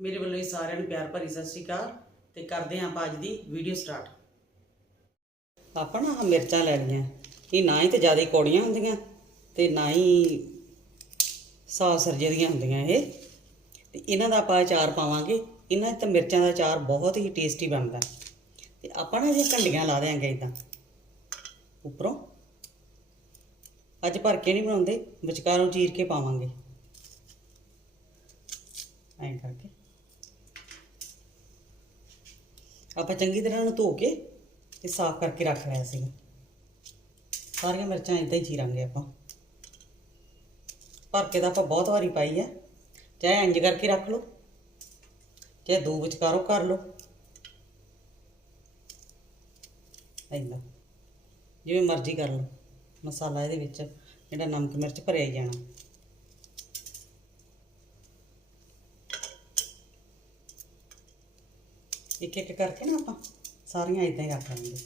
ਮੇਰੇ ਵੱਲੋਂ ਹੀ ਸਾਰਿਆਂ ਨੂੰ ਪਿਆਰ ਭਰੀ ਸਤਿ ਸ਼੍ਰੀ ਅਕਾਲ ਤੇ ਕਰਦੇ ਹਾਂ ਆਪਾਂ ਅੱਜ ਦੀ ਵੀਡੀਓ ਸਟਾਰਟ ਆਪਾਂ ਨਾ ਆਹ ਮਿਰਚਾਂ ਲੈਣੀਆਂ ਇਹ ਨਾ ਹੀ ਤੇ ਜ਼ਿਆਦਾ ਕੌੜੀਆਂ ਹੁੰਦੀਆਂ ਤੇ ਨਾ ਹੀ ਸਾਫ਼ ਸਰਜੇ ਦੀਆਂ ਹੁੰਦੀਆਂ ਇਹ। ਤੇ ਇਹਨਾਂ ਦਾ ਆਪਾਂ ਅਚਾਰ ਪਾਵਾਂਗੇ। ਇਹਨਾਂ ਤੇ ਮਿਰਚਾਂ ਦਾ ਅਚਾਰ ਬਹੁਤ ਹੀ ਟੇਸਟੀ ਬਣਦਾ। ਤੇ ਆਪਾਂ ਨਾ ਇਹ ਕੰਡੀਆਂ ਲਾ ਦੇਾਂਗੇ ਇਦਾਂ ਉੱਪਰੋਂ। ਅੱਜ ਭਰ ਕੇ ਨਹੀਂ ਬਣਾਉਂਦੇ। ਵਿਚਕਾਰੋਂ ਚੀਰ ਕੇ ਪਾਵਾਂਗੇ। ਐਂ ਕਰਕੇ। ਆਪਾਂ ਚੰਗੀ ਤਰ੍ਹਾਂ ਨੂੰ ਧੋ ਕੇ ਤੇ ਸਾਫ਼ ਕਰਕੇ ਰੱਖ ਲਿਆ ਸੀ। ਸਾਰੀਆਂ ਮਿਰਚਾਂ ਇਦਾਂ ਹੀ ਚੀਰਾਂਗੇ ਆਪਾਂ। ਭਰ ਕੇ ਤਾਂ ਆਪਾਂ ਬਹੁਤ ਵਾਰੀ ਪਾਈ ਆ। ਚਾਹੇ ਇੰਜ ਕਰਕੇ ਰੱਖ ਲਓ, ਚਾਹੇ ਦੋ ਵਿਚਕਾਰੋਂ ਕਰ ਲਓ। ਐਦਾਂ ਜਿਵੇਂ ਮਰਜ਼ੀ ਕਰ ਲਓ। ਮਸਾਲਾ ਇਹਦੇ ਵਿੱਚ ਜਿਹੜਾ ਨਮਕ ਮਿਰਚ ਭਰਿਆ ਹੀ ਜਾਣਾ। ਇੱਕ ਇੱਕ ਕਰਕੇ ਨਾ ਆਪਾਂ ਸਾਰੀਆਂ ਇਦਾਂ ਹੀ ਰੱਖ ਲਾਂਗੇ।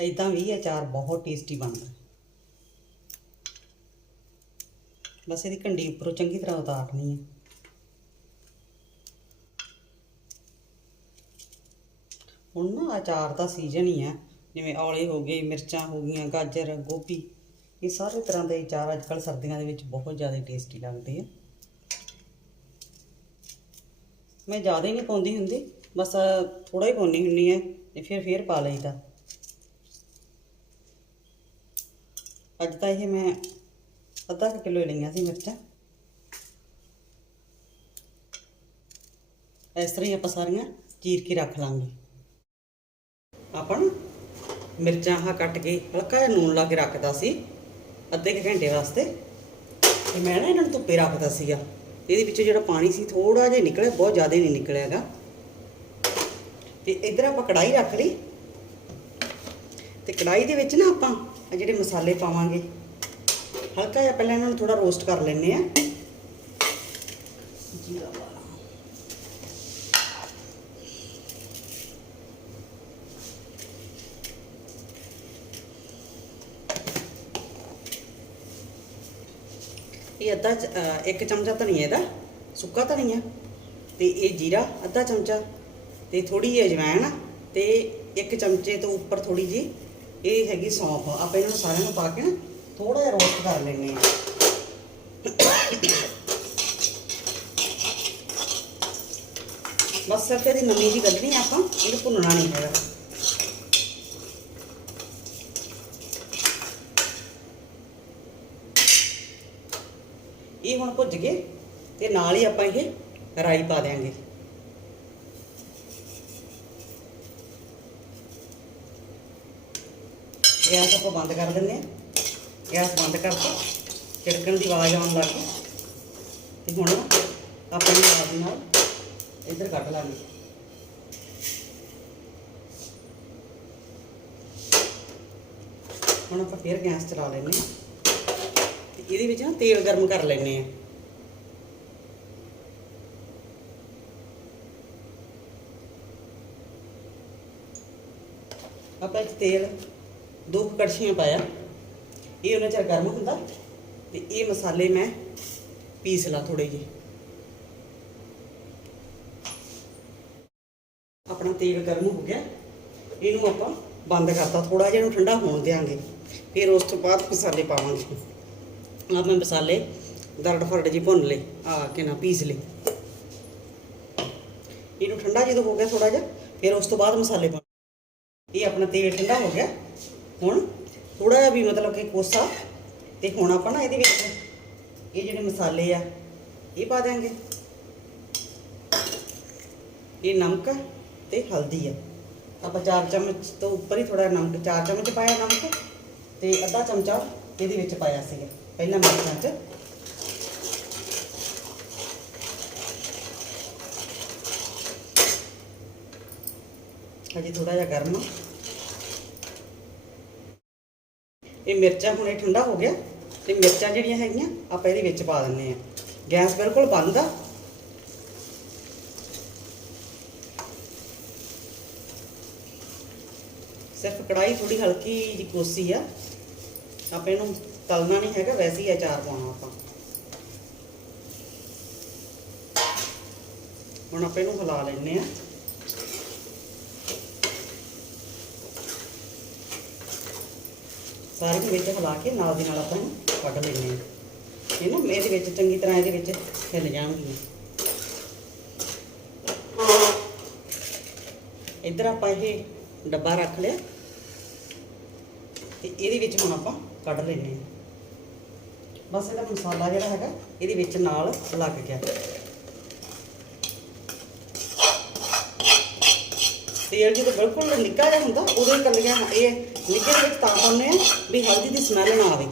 ਇਦਾਂ ਵੀ ਅਚਾਰ ਬਹੁਤ ਟੇਸਟੀ ਬਣਦਾ। ਬਸ ਇਹਦੀ ਕੰਡੀ ਉੱਪਰੋਂ ਚੰਗੀ ਤਰ੍ਹਾਂ ਉਤਾਰਨੀ ਹੈ ਹੁਣ ਨਾ ਅਚਾਰ ਦਾ ਸੀਜ਼ਨ ਹੀ ਆ। ਜਿਵੇਂ ਔਲੇ ਹੋ ਗਏ, ਮਿਰਚਾਂ ਹੋ ਗਈਆਂ, ਗਾਜਰ, ਗੋਭੀ, ਇਹ ਸਾਰੇ ਤਰ੍ਹਾਂ ਦੇ ਅਚਾਰ ਅੱਜ ਕੱਲ੍ਹ ਸਰਦੀਆਂ ਦੇ ਵਿੱਚ ਬਹੁਤ ਜ਼ਿਆਦਾ ਟੇਸਟੀ ਲੱਗਦੇ ਆ। ਮੈਂ ਜ਼ਿਆਦਾ ਹੀ ਨਹੀਂ ਪਾਉਂਦੀ ਹੁੰਦੀ, ਬਸ ਥੋੜਾ ਹੀ ਪਾਉਣੀ ਹੁੰਨੀ ਹੈ ਤੇ ਫਿਰ ਫਿਰ ਪਾ ਲਈਦਾ। ਅੱਜ ਤਾਂ ਇਹ ਮੈਂ ਅੱਧਾ ਕੁ ਕਿਲੋ ਲਈਆਂ ਸੀ ਮਿਰਚਾਂ। ਇਸ ਤਰ੍ਹਾਂ ਹੀ ਆਪਾਂ ਸਾਰੀਆਂ ਚੀਰ ਕੇ ਰੱਖ ਲਾਂਗੇ। ਆਪਾਂ ਨਾ ਮਿਰਚਾਂ ਆਹ ਕੱਟ ਕੇ ਹਲਕਾ ਜਿਹਾ ਨੂਨ ਲਾ ਕੇ ਰੱਖਦਾ ਸੀ, ਅੱਧੇ ਕੁ ਘੰਟੇ ਵਾਸਤੇ। ਤੇ ਮੈਂ ਨਾ ਇਹਨਾਂ ਨੂੰ ਧੁੱਪੇ ਰੱਖਦਾ ਸੀਗਾ। ਇਹਦੇ ਵਿੱਚੋਂ ਜਿਹੜਾ ਪਾਣੀ ਸੀ ਥੋੜਾ ਜਿਹਾ ਨਿਕਲਿਆ, ਬਹੁਤ ਜ਼ਿਆਦਾ ਨਹੀਂ ਨਿਕਲਿਆ ਹੈਗਾ। ਤੇ ਇਧਰ ਆਪਾਂ ਕੜਾਈ ਰੱਖ ਲਈ। ਤੇ ਕੜਾਈ ਦੇ ਵਿੱਚ ਨਾ ਆਪਾਂ ਜਿਹੜੇ ਮਸਾਲੇ ਪਾਵਾਂਗੇ। ਹਲਕਾ ਜਿਹਾ ਪਹਿਲਾਂ ਇਹਨਾਂ ਨੂੰ ਥੋੜਾ ਰੋਸਟ ਕਰ ਲੈਣੇ ਆ ਜੀਰਾ ਵਾਲਾ ਇਹ ਅੱਧਾ ਚ- ਅਹ ਇੱਕ ਚਮਚਾ ਧਨੀਆ ਇਹਦਾ ਸੁੱਕਾ ਧਨੀਆ ਤੇ ਇਹ ਜੀਰਾ ਅੱਧਾ ਚਮਚਾ ਤੇ ਥੋੜੀ ਜਿਹੀ ਅਜਵਾਇਣ ਤੇ ਇੱਕ ਚਮਚੇ ਤੋਂ ਉੱਪਰ ਥੋੜੀ ਜੀ ਇਹ ਹੈਗੀ ਸੌਂਫ। ਆਪਾਂ ਇਹਨਾਂ ਨੂੰ ਸਾਰਿਆਂ ਨੂੰ ਪਾ ਕੇ ਨਾ ਥੋੜਾ ਜਿਹਾ ਰੋਸਟ ਕਰ ਲੈਣੇ ਆ ਬਸ ਸਿਰਫ ਇਹਦੀ ਨਮੀ ਜੀ ਕੱਢਣੀ ਆ ਆਪਾਂ, ਇਹਨੂੰ ਭੁੰਨਣਾ ਨਹੀਂ ਹੈਗਾ। ਇਹ ਹੁਣ ਭੁੱਜ ਗਏ ਤੇ ਨਾਲ ਹੀ ਆਪਾਂ ਇਹ ਰਾਈ ਪਾ ਦੇਾਂਗੇ ਗੈਸ ਆਪਾਂ ਬੰਦ ਕਰ ਦਿੰਦੇ ਆ ਗੈਸ ਬੰਦ ਕਰਕੇ ਛਿੜਕਣ ਦੀ ਆਵਾਜ਼ ਆਉਣ ਲੱਗ ਗਈ। ਤੇ ਹੁਣ ਆਪਾਂ ਇਹ ਨਾਲ ਨਾਲ ਇੱਧਰ ਕੱਢ ਲਾਂਗੇ। ਹੁਣ ਆਪਾਂ ਫੇਰ ਗੈਸ ਚਲਾ ਲੈਂਦੇ ਹਾਂ। ਇਹਦੇ ਵਿੱਚ ਨਾ ਤੇਲ ਗਰਮ ਕਰ ਲੈਣੇ ਆ। ਆਪਾਂ ਇਹ ਤੇਲ, ਦੋ ਕੜਛੀਆਂ ਪਾਇਆ। ਇਹ ਉਹਨਾਂ ਚਿਰ ਗਰਮ ਹੁੰਦਾ ਤੇ ਇਹ ਮਸਾਲੇ ਮੈਂ ਪੀਸ ਲਾ ਥੋੜੇ ਜਿਹੇ। ਆਪਣਾ ਤੇਲ ਗਰਮ ਹੋ ਗਿਆ। ਇਹਨੂੰ ਆਪਾਂ ਬੰਦ ਕਰਤਾ। ਥੋੜਾ ਜਿਹਾ ਇਹਨੂੰ ਠੰਡਾ ਹੋਣ ਦੇਾਂਗੇ ਫਿਰ ਉਸ ਤੋਂ ਬਾਅਦ ਮਸਾਲੇ ਪਾਵਾਂਗੇ। ਆਹ ਮੈਂ ਮਸਾਲੇ ਦਰੜ ਫਰੜ ਜੀ ਭੁੰਨ ਲਏ, ਆ ਕੇ ਨਾ ਪੀਸ ਲਏ। ਇਹਨੂੰ ਠੰਡਾ ਜਦੋਂ ਹੋ ਗਿਆ ਥੋੜਾ ਜਿਹਾ, ਫਿਰ ਉਸ ਤੋਂ ਬਾਅਦ ਮਸਾਲੇ ਪਾ ਇਹ ਆਪਣਾ ਤੇਲ ਠੰਡਾ ਹੋ ਗਿਆ। ਹੁਣ ਥੋੜਾ ਜਿਹਾ ਵੀ ਮਤਲਬ ਕਿ ਕੋਸਾ ਤੇ ਹੁਣ ਆਪਾਂ ਨਾ ਇਹਦੇ ਵਿੱਚ ਇਹ ਜਿਹੜੇ ਮਸਾਲੇ ਆ, ਇਹ ਪਾ ਦਿਆਂਗੇ। ਇਹ ਨਮਕ ਤੇ ਹਲਦੀ ਆ। ਆਪਾਂ 4 ਚਮਚ ਤੋਂ ਉੱਪਰ ਹੀ ਥੋੜਾ ਨਮਕ 4 ਚਮਚ ਪਾਇਆ ਨਮਕ ਤੇ ਅੱਧਾ ਚਮਚਾ ਇਹਦੇ ਵਿੱਚ ਪਾਇਆ ਸੀਗਾ। ਪਹਿਲਾਂ ਮਿਰਚਾਂ 'ਚ ਹਜੇ ਥੋੜਾ ਜਿਹਾ ਗਰਮ ਆ ਇਹ ਮਿਰਚਾਂ ਹੁਣ ਇਹ ਠੰਡਾ ਹੋ ਗਿਆ ਤੇ ਮਿਰਚਾਂ ਜਿਹੜੀਆਂ ਹੈਗੀਆਂ ਆਪਾਂ ਇਹਦੇ ਵਿੱਚ ਪਾ ਦਿੰਨੇ ਆ ਗੈਸ ਬਿਲਕੁਲ ਬੰਦ ਆ ਸਿਰਫ ਕੜਾਈ ਥੋੜੀ ਹਲਕੀ ਤਲਣਾ ਨਹੀਂ ਹੈਗਾ, ਵੈਸੇ ਹੀ ਅਚਾਰ ਪਾਉਣਾ ਆਪਾਂ। ਹੁਣ ਆਪਾਂ ਇਹਨੂੰ ਹਿਲਾ ਲੈਨੇ ਆ ਸਾਰੇ ਦੇ ਵਿੱਚ ਹਿਲਾ ਕੇ ਨਾਲ ਦੀ ਨਾਲ ਆਪਾਂ ਇਹਨੂੰ ਕੱਢ ਲੈਨੇ ਆ ਇਹ ਨਾ ਇਹਦੇ ਵਿੱਚ ਚੰਗੀ ਤਰ੍ਹਾਂ ਇਹਦੇ ਵਿੱਚ ਹਿੱਲ ਜਾਣਗੀਆਂ। ਇੱਧਰ ਆਪਾਂ ਇਹ ਡੱਬਾ ਰੱਖ ਲਿਆ। ਤੇ ਇਹਦੇ ਵਿੱਚ ਹੁਣ ਆਪਾਂ ਕੱਢ ਲੈਨੇ ਆ ਬਸ ਇਹਦਾ ਮਸਾਲਾ ਜਿਹੜਾ ਹੈਗਾ, ਇਹਦੇ ਵਿੱਚ ਨਾਲ ਲੱਗ ਗਿਆ। ਤੇਲ ਜਦੋਂ ਬਿਲਕੁਲ ਨਿੱਕਾ ਜਿਹਾ ਹੁੰਦਾ, ਉਦੋਂ ਹੀ ਕੱਲੀਆਂ ਇਹ ਨਿੱਕੇ ਦੇ ਵਿੱਚ ਤਾਂ ਪਾਉਂਦੇ ਆ ਵੀ ਹਲਦੀ ਦੀ ਸਮੈਲ ਨਾ ਆਵੇ।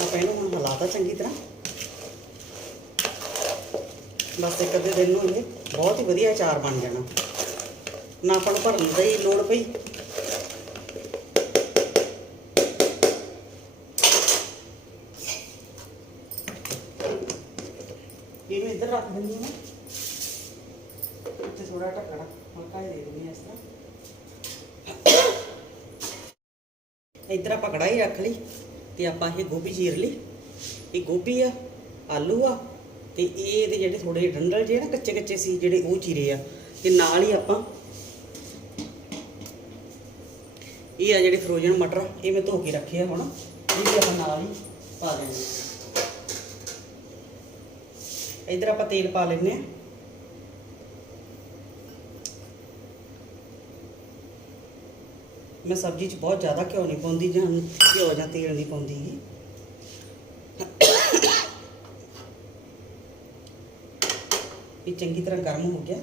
ਆਪਾਂ ਇਹਨੂੰ ਹੁਣ ਹਿਲਾਤਾ ਚੰਗੀ ਤਰ੍ਹਾਂ। ਬਸ ਇੱਕ ਅੱਧੇ ਦਿਨ ਨੂੰ ਇਹ ਬਹੁਤ ਹੀ ਵਧੀਆ ਚਾਰ ਬਣ ਜਾਣਾ। ਨਾ ਆਪਾਂ ਨੂੰ ਭਰਨ ਦੀ ਲੋੜ ਪਈ। ਇਹਨੂੰ ਇੱਧਰ ਰੱਖ ਦਿੰਦੀ ਹਾਂ। ਇੱਥੇ ਥੋੜਾ ਢੱਕਣਾ ਹਲਕਾ ਜਿਹਾ ਦੇ ਦਿੰਦੀ ਹਾਂ ਇਸ ਤਰ੍ਹਾਂ। ਇੱਧਰ ਆਪਾਂ ਕੜਾਹੀ ਰੱਖ ਲਈ ਤੇ ਆਪਾਂ ਇਹ ਗੋਭੀ ਚੀਰ ਲਈ। ਇਹ ਗੋਭੀ ਆ, ਆਲੂ ਆ ਤੇ ਇਹ ਇਹਦੇ ਜਿਹੜੇ ਥੋੜੇ ਡੰਡਲ ਜਿਹੇ ਨਾ ਕੱਚੇ ਕੱਚੇ ਸੀ, ਜਿਹੜੇ ਉਹ ਚੀਰੇ ਆ। ਤੇ ਨਾਲ ਹੀ ਆਪਾਂ ਇਹ ਆ ਜਿਹੜੇ ਫਰੋਜ਼ਨ ਮਟਰ, ਇਹ ਮੈਂ ਧੋ ਕੇ ਰੱਖੇ ਆ ਹੁਣ। ਇਹ ਵੀ ਆਪਾਂ ਨਾਲ ਹੀ ਪਾ ਦੇਣੇ ਇੱਧਰ ਆਪਾਂ ਤੇਲ ਪਾ ਲੈਨੇ ਆ। ਮੈਂ ਸਬਜ਼ੀ 'ਚ ਬਹੁਤ ਜ਼ਿਆਦਾ ਘਿਓ ਨਹੀਂ ਪਾਉਂਦੀ, ਜਾਂ ਘਿਓ ਜਾਂ ਤੇਲ ਨਹੀਂ ਪਾਉਂਦੀ ਗੀ। ਇਹ ਚੰਗੀ ਤਰ੍ਹਾਂ ਗਰਮ ਹੋ ਗਿਆ।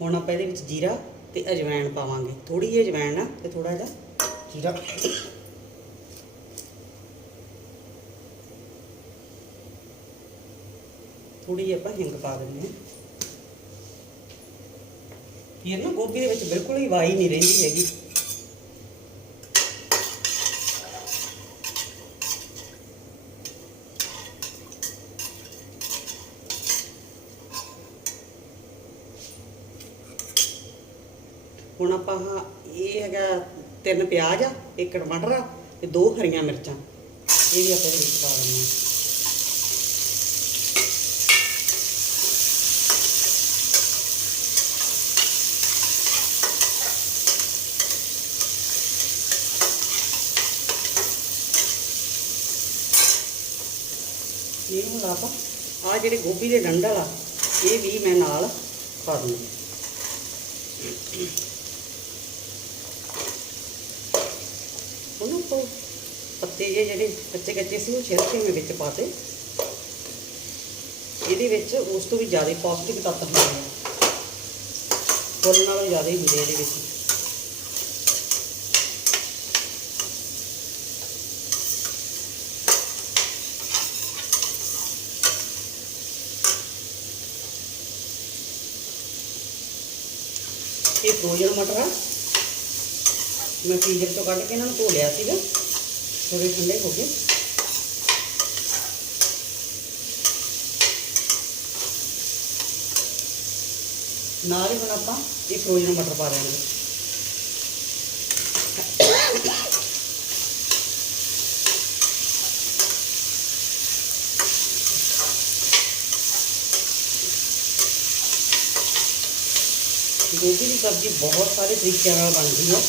ਹੁਣ ਆਪਾਂ ਇਹਦੇ ਵਿੱਚ ਜੀਰਾ ਤੇ ਅਜਵਾਇਣ ਪਾਵਾਂਗੇ। ਥੋੜੀ ਜਿਹੀ ਅਜਵਾਇਣ ਆ ਤੇ ਥੋੜਾ ਜਿਹਾ ਜੀਰਾ ਥੋੜੀ ਜਿਹੀ ਆਪਾਂ ਹਿੰਗ ਪਾ ਦਿੰਦੇ ਹਾਂ ਇਹ ਨਾ ਗੋਭੀ ਦੇ ਵਿੱਚ ਬਿਲਕੁਲ ਹੀ ਵਾਈ ਨਹੀਂ ਰਹਿੰਦੀ ਹੈਗੀ ਹੁਣ ਆਪਾਂ ਇਹ ਹੈਗਾ ਤਿੰਨ ਪਿਆਜ਼ ਆ, ਇੱਕ ਟਮਾਟਰ ਆ ਤੇ ਦੋ ਹਰੀਆਂ ਮਿਰਚਾਂ। ਇਹ ਵੀ ਆਪਾਂ ਵਿੱਚ ਪਾ ਦਿੰਦੇ ਹਾਂ। ਇਹ ਹੁਣ ਆਪਾਂ ਆ ਜਿਹੜੇ ਗੋਭੀ ਦੇ ਡੰਡਲ ਆ, ਇਹ ਵੀ ਮੈਂ ਨਾਲ ਪਾ ਦੂੰਗੀ ਉਹਨੂੰ ਕੋ ਪੱਤੇ ਜਿਹੇ ਜਿਹੜੇ ਕੱਚੇ ਕੱਚੇ ਸੀ, ਉਹ ਛਿੱਲ ਕੇ ਮੈਂ ਵਿੱਚ ਪਾਤੇ। ਇਹਦੇ ਵਿੱਚ ਉਸ ਤੋਂ ਵੀ ਜ਼ਿਆਦਾ ਪੌਸ਼ਟਿਕ ਤੱਤ ਹੁੰਦੇ ਆ ਫੁੱਲ ਨਾਲੋਂ ਜ਼ਿਆਦਾ ਹੀ ਹੁੰਦੇ ਆ ਇਹਦੇ ਵਿੱਚ। ਇਹ ਫਰੋਜ਼ਨ ਮਟਰ ਆ। ਮੈਂ ਫ੍ਰੀਜ਼ਰ ਤੋਂ ਕੱਢ ਕੇ ਇਹਨਾਂ ਨੂੰ ਧੋ ਲਿਆ ਸੀਗਾ ਥੋੜੇ ਠੰਡੇ ਹੋ ਗਏ। ਨਾਲ ਹੀ ਹੁਣ ਆਪਾਂ ਇਹ ਫਰੋਜ਼ਨ ਮਟਰ ਪਾ ਦਿਆਂਗੇ ਗੋਭੀ ਦੀ ਸਬਜ਼ੀ ਬਹੁਤ ਸਾਰੇ ਤਰੀਕਿਆਂ ਨਾਲ ਬਣਦੀ ਹੈ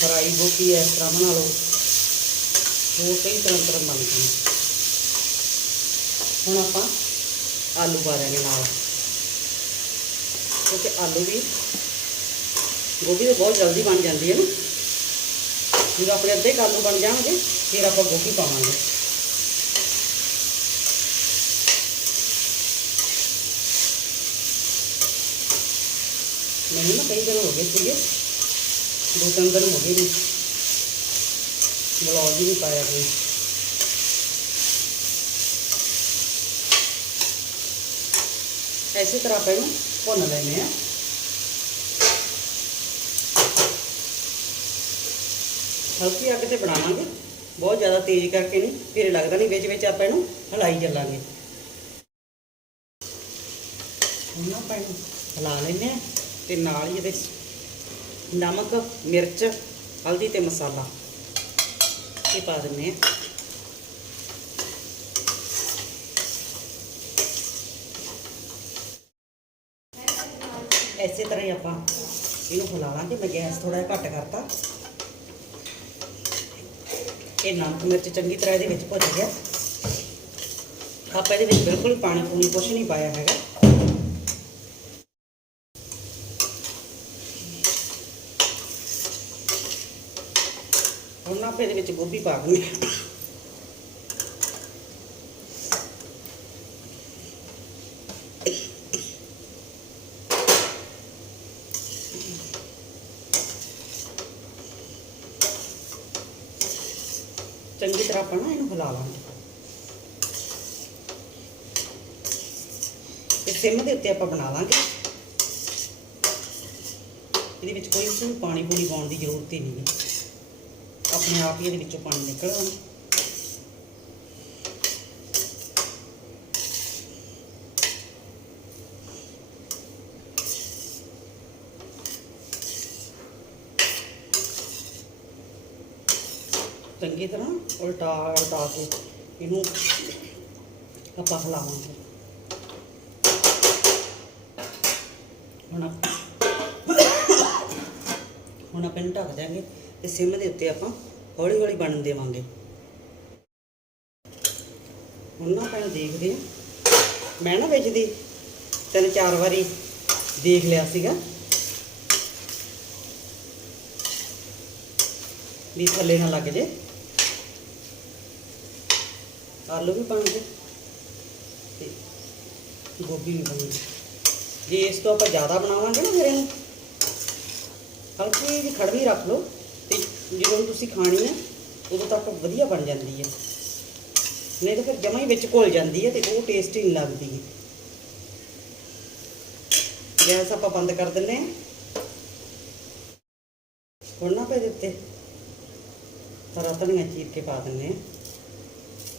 ਫਰਾਈ ਗੋਭੀ ਇਸ ਤਰ੍ਹਾਂ ਬਣਾ ਲਓ। ਹੋਰ ਕਈ ਤਰ੍ਹਾਂ ਤਰ੍ਹਾਂ ਬਣਦੀ ਹੈ ਹੁਣ ਆਪਾਂ ਆਲੂ ਪਾ ਦੇਣੇ ਨਾਲ। ਕਿਉਂਕਿ ਆਲੂ ਵੀ ਗੋਭੀ ਤਾਂ ਬਹੁਤ ਜਲਦੀ ਬਣ ਜਾਂਦੀ ਹੈ ਨਾ। ਜਦੋਂ ਆਪਣੇ ਅੱਧੇ ਕੁ ਆਲੂ ਬਣ ਜਾਣਗੇ, ਫਿਰ ਆਪਾਂ ਗੋਭੀ ਪਾਵਾਂਗੇ। ਮੈਨੂੰ ਨਾ ਕਈ ਦਿਨ ਹੋ ਗਏ ਸੀਗੇ। ਦੋ ਤਿੰਨ ਦਿਨ ਹੋ ਗਏ ਨੇ। ਬਲੌਗ ਹੀ ਨਹੀਂ ਪਾਇਆ ਕੋਈ। ਐਸੇ ਤਰ੍ਹਾਂ ਆਪਾਂ ਇਹਨੂੰ ਭੁੰਨ ਲੈਨੇ ਆ ਹਲਕੀ ਅੱਗ ਤੇ ਬਣਾਵਾਂਗੇ। ਬਹੁਤ ਜ਼ਿਆਦਾ ਤੇਜ਼ ਕਰਕੇ ਨਹੀਂ ਫਿਰ ਲੱਗਦਾ ਨਹੀਂ ਵਿੱਚ ਵਿੱਚ ਆਪਾਂ ਇਹਨੂੰ ਹਲਾਈ ਚੱਲਾਂਗੇ। ਹੁਣ ਆਪਾਂ ਇਹਨੂੰ ਹਿਲਾ ਲੈਨੇ ਆ ਤੇ ਨਾਲ ਹੀ ਇਹਦੇ ਨਮਕ, ਮਿਰਚ, ਹਲਦੀ ਤੇ ਮਸਾਲਾ। ਇਹ ਪਾ ਦਿੰਨੇ ਆ ਐਸੇ ਤਰ੍ਹਾਂ ਹੀ ਆਪਾਂ ਇਹਨੂੰ ਹਿਲਾ ਲਾਂਗੇ, ਮੈਂ ਗੈਸ ਥੋੜਾ ਜਿਹਾ ਘੱਟ ਕਰਤਾ। ਇਹ ਨਮਕ, ਮਿਰਚ ਚੰਗੀ ਤਰ੍ਹਾਂ ਇਹਦੇ ਵਿੱਚ ਭੁੱਜ ਗਿਆ। ਆਪਾਂ ਇਹਦੇ ਵਿੱਚ ਬਿਲਕੁਲ ਪਾਣੀ ਪੂਣੀ ਕੁਛ ਨਹੀਂ ਪਾਇਆ ਹੈਗਾ। ਹੁਣ ਇਹਦੇ ਵਿੱਚ ਗੋਭੀ ਪਾ ਦਿੰਦੇ ਚੰਗੀ ਤਰ੍ਹਾਂ ਆਪਾਂ ਨਾ ਇਹਨੂੰ ਹਿਲਾ ਲਾਂਗੇ। ਤੇ ਸਿਮ ਦੇ ਉੱਤੇ ਆਪਾਂ ਬਣਾ ਲਾਂਗੇ। ਇਹਦੇ ਵਿੱਚ ਕੋਈ ਉਸਨੂੰ ਪਾਣੀ ਪੂਣੀ ਪਾਉਣ ਦੀ ਜ਼ਰੂਰਤ ਹੀ ਨਹੀਂ ਹੈ। ਆਪਣੇ ਆਪ ਹੀ ਇਹਦੇ ਵਿੱਚੋਂ ਪਾਣੀ ਨਿਕਲ ਆਉਣਾ ਚੰਗੀ ਤਰ੍ਹਾਂ ਉਲਟਾ ਉਲਟਾ ਕੇ ਇਹਨੂੰ ਆਪਾਂ ਹਿਲਾਵਾਂਗੇ। ਹੁਣ ਆਪ- ਹੁਣ ਆਪਾਂ ਇਹਨੂੰ ਢੱਕ ਦਿਆਂਗੇ ਤੇ ਸਿਮ ਦੇ ਉੱਤੇ ਆਪਾਂ ਹੌਲੀ ਹੌਲੀ ਬਣਨ ਦੇਵਾਂਗੇ। ਹੁਣ ਨਾ ਆਪਾਂ ਦੇਖਦੇ ਹਾਂ। ਮੈਂ ਨਾ ਵਿੱਚ ਦੀ ਤਿੰਨ ਚਾਰ ਵਾਰੀ ਦੇਖ ਲਿਆ ਸੀਗਾ। ਵੀ ਥੱਲੇ ਨਾ ਲੱਗ ਜੇ। ਆਲੂ ਵੀ ਬਣ ਗਏ। ਤੇ ਗੋਭੀ ਵੀ ਬਣ। ਗਈ ਜੇ ਇਸ ਤੋਂ ਆਪਾਂ ਜ਼ਿਆਦਾ ਬਣਾਵਾਂਗੇ ਨਾ ਫਿਰ ਇਹਨੂੰ, ਹਲਕੀ ਜਿਹੀ ਖੜਵੀ ਰੱਖ ਲਓ। ਜਦੋਂ ਤੁਸੀਂ ਖਾਣੀ ਹੈ ਉਦੋਂ ਤੱਕ ਵਧੀਆ ਬਣ ਜਾਂਦੀ ਹੈ ਨਹੀਂ ਤਾਂ ਫਿਰ ਜਮਾਂ ਹੀ ਵਿੱਚ ਘੁਲ ਜਾਂਦੀ ਹੈ ਤੇ ਉਹ ਟੇਸਟ ਹੀ ਨਹੀਂ ਲੱਗਦੀ। ਹੈ ਗੈਸ ਆਪਾਂ ਬੰਦ ਕਰ ਦਿੰਦੇ ਹਾਂ ਹੁਣ ਨਾ ਪੇ ਦਿੱਤੇ ਹਰਾ ਧਨੀਆ ਚੀਰ ਕੇ ਪਾ ਦਿੰਦੇ ਹਾਂ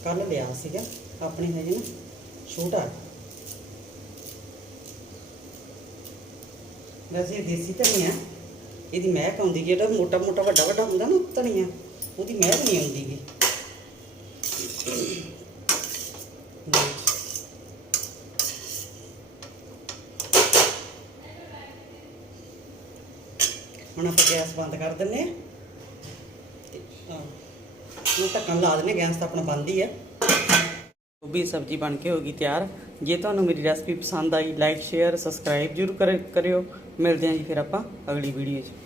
ਕੱਲ ਲਿਆ ਸੀਗਾ, ਆਪਣੇ ਹਜੇ ਨਾ, ਛੋਟਾ। ਵੈਸੇ ਦੇਸੀ ਧਨੀਆ। ਇਹਦੀ ਮਹਿਕ ਆਉਂਦੀ ਜਿਹੜਾ ਮੋਟਾ ਮੋਟਾ ਵੱਡਾ ਵੱਡਾ ਹੁੰਦਾ ਨਾ ਧਨੀਆ, ਉਹਦੀ ਮਹਿਕ ਨਹੀਂ ਆਉਂਦੀ ਗੀ। ਹੁਣ ਆਪਾਂ ਗੈਸ ਬੰਦ ਕਰ ਦਿੰਨੇ ਆ ਤੇ ਹੁਣ ਢੱਕਣ ਲਾ ਦਿੰਨੇ ਗੈਸ ਤਾਂ ਆਪਣਾ ਬੰਦ ਹੀ ਆ। ਗੋਭੀ ਸਬਜ਼ੀ ਬਣ ਕੇ ਹੋ ਗਈ ਤਿਆਰ। ਜੇ ਤੁਹਾਨੂੰ ਮੇਰੀ ਰੈਸਪੀ ਪਸੰਦ ਆਈ ਲਾਈਕ ਸ਼ੇਅਰ ਸਬਸਕ੍ਰਾਈਬ ਜਰੂਰ ਕਰਿਓ। ਮਿਲਦੇ ਹਾਂ ਜੀ ਫਿਰ ਆਪਾਂ ਅਗਲੀ ਵੀਡੀਓ 'ਚ।